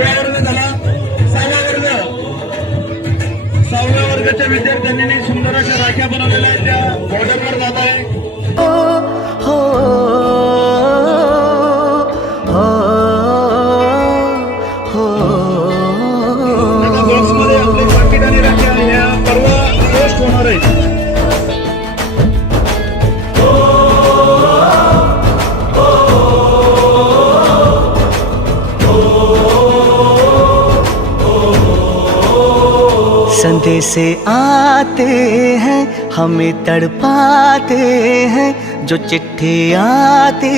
5व्या वर्ग झाला. 6व्या वर्गाच्या विद्यार्थ्यांनी सुंदर अशा राख्या बनवलेल्या आहेत, त्या बॉर्डरवर जात आहे. बॉक्समध्ये आपले पाकिट आणि राख्या ह्या परवा पोस्ट होणार आहे. संदेशे आते हैं हमें तड़पाते हैं, जो चिट्ठी आती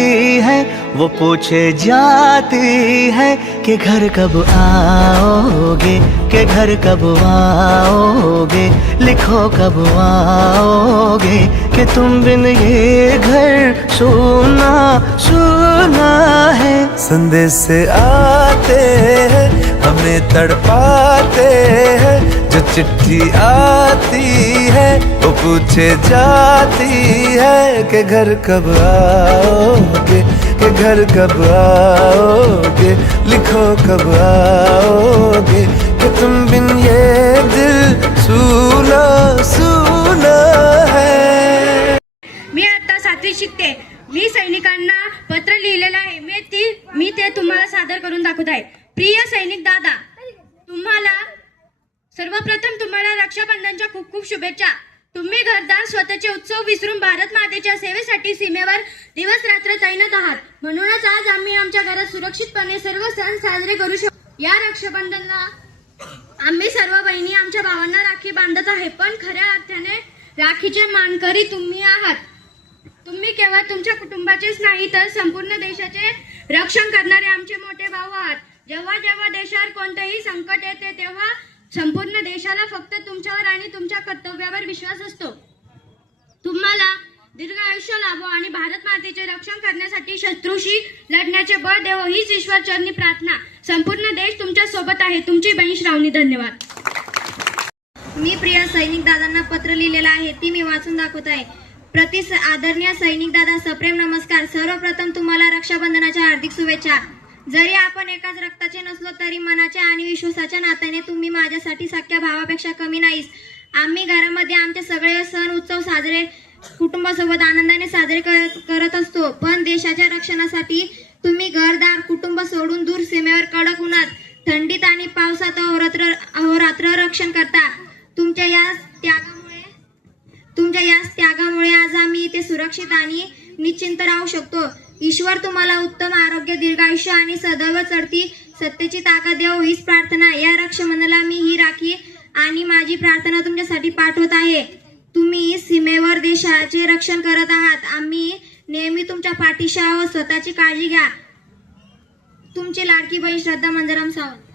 है वो पूछे जाती है कि घर कब आओगे, कि घर कब आओगे, लिखो कब आओगे, कि तुम बिन ये घर सूना सूना है. संदेशे आते हैं हमें तड़पाते हैं, जो चिट्ठी आती है वो पूछे जाती है कि घर कब आओगे, कि घर कब आओगे, लिखो कब आओगे, कि तुम बिन ये दिल सूना सूना है. मी आता 7वी शिकते. मी सैनिकांना पत्र लिहिलेलं आहे. मी ते तुम्हाला सादर करून दाखवत आहे. प्रिय सैनिक दादा, सर्वप्रथम तुम्हाला रक्षाबंधनच्या खूप खूप शुभेच्छा. तुम्ही घरदार स्वतःचे उत्सव विसरून भारत मातेच्या सेवेसाठी सीमेवर दिवस रात्र तैनात आहात. म्हणूनच आज आम्ही आमच्या घरात सुरक्षितपणे सर्व सण साजरे करू शकतो. या रक्षाबंधनला आम्ही सर्व बहिणी आमच्या भावांना राखी बांधत आहे, पण खऱ्या अर्थाने राखीचे मानकरी तुम्ही आहात. तुम्ही केवळ तुमच्या कुटुंबाचेच नाही तर संपूर्ण देशाचे रक्षण करणारे आमचे मोठे भाऊ आहात. जेव्हा जेव्हा देशावर कोणतेही संकट येते तेव्हा संपूर्ण देशाला फक्त तुमच्यावर आणि तुमच्या कर्तव्यावर विश्वास असतो. तुम्हाला दीर्घ आयुष्य लाभो आणि भारत मातेचे रक्षण करण्यासाठी शत्रूशी लढण्याचे बळ देवो हीच ईश्वर चरणी प्रार्थना. संपूर्ण देश तुमच्या सोबत आहे. तुमची बहीण श्रावणी. धन्यवाद. मी प्रिय सैनिक दादांना पत्र लिहिलेलं आहे, ती मी वाचून दाखवत आहे. आदरणीय सैनिक दादा, सप्रेम नमस्कार. सर्वप्रथम तुम्हाला रक्षाबंधनाच्या हार्दिक शुभेच्छा. जरी आपण एकाच रक्ताचे नसलो तरी मनाच्या आणि विश्वासाच्या नात्याने तुम्ही माझ्यासाठी सख्या भावापेक्षा कमी नाहीस. आम्ही घरामध्ये आमचे सगळे सण उत्सव साजरे कुटुंबासोबत आनंदाने साजरे करत असतो, पण देशाच्या रक्षणासाठी तुम्ही घरदार कुटुंब सोडून दूर सीमेवर कडक उन्हात थंडीत आणि पावसात अहोरात्र रक्षण करता. तुमच्या या त्यागामुळे आज आम्ही इथे सुरक्षित आणि निश्चिंत राहू शकतो. ईश्वर तुम्हाला उत्तम आरोग्य, दीर्घायुष्य आणि सदैव चढती सत्तेची ताकद देवो हीच प्रार्थना. या रक्षाबंधनाला मी ही राखी आणि माझी प्रार्थना तुमच्यासाठी पाठवत आहे. तुम्ही सीमेवर देशाचे रक्षण करत आहात. आम्ही नेहमी तुमच्या पाठीशी आहोत. स्वतःची काळजी घ्या. तुमची लाडकी बहीण श्रद्धा मंजराम सावंत.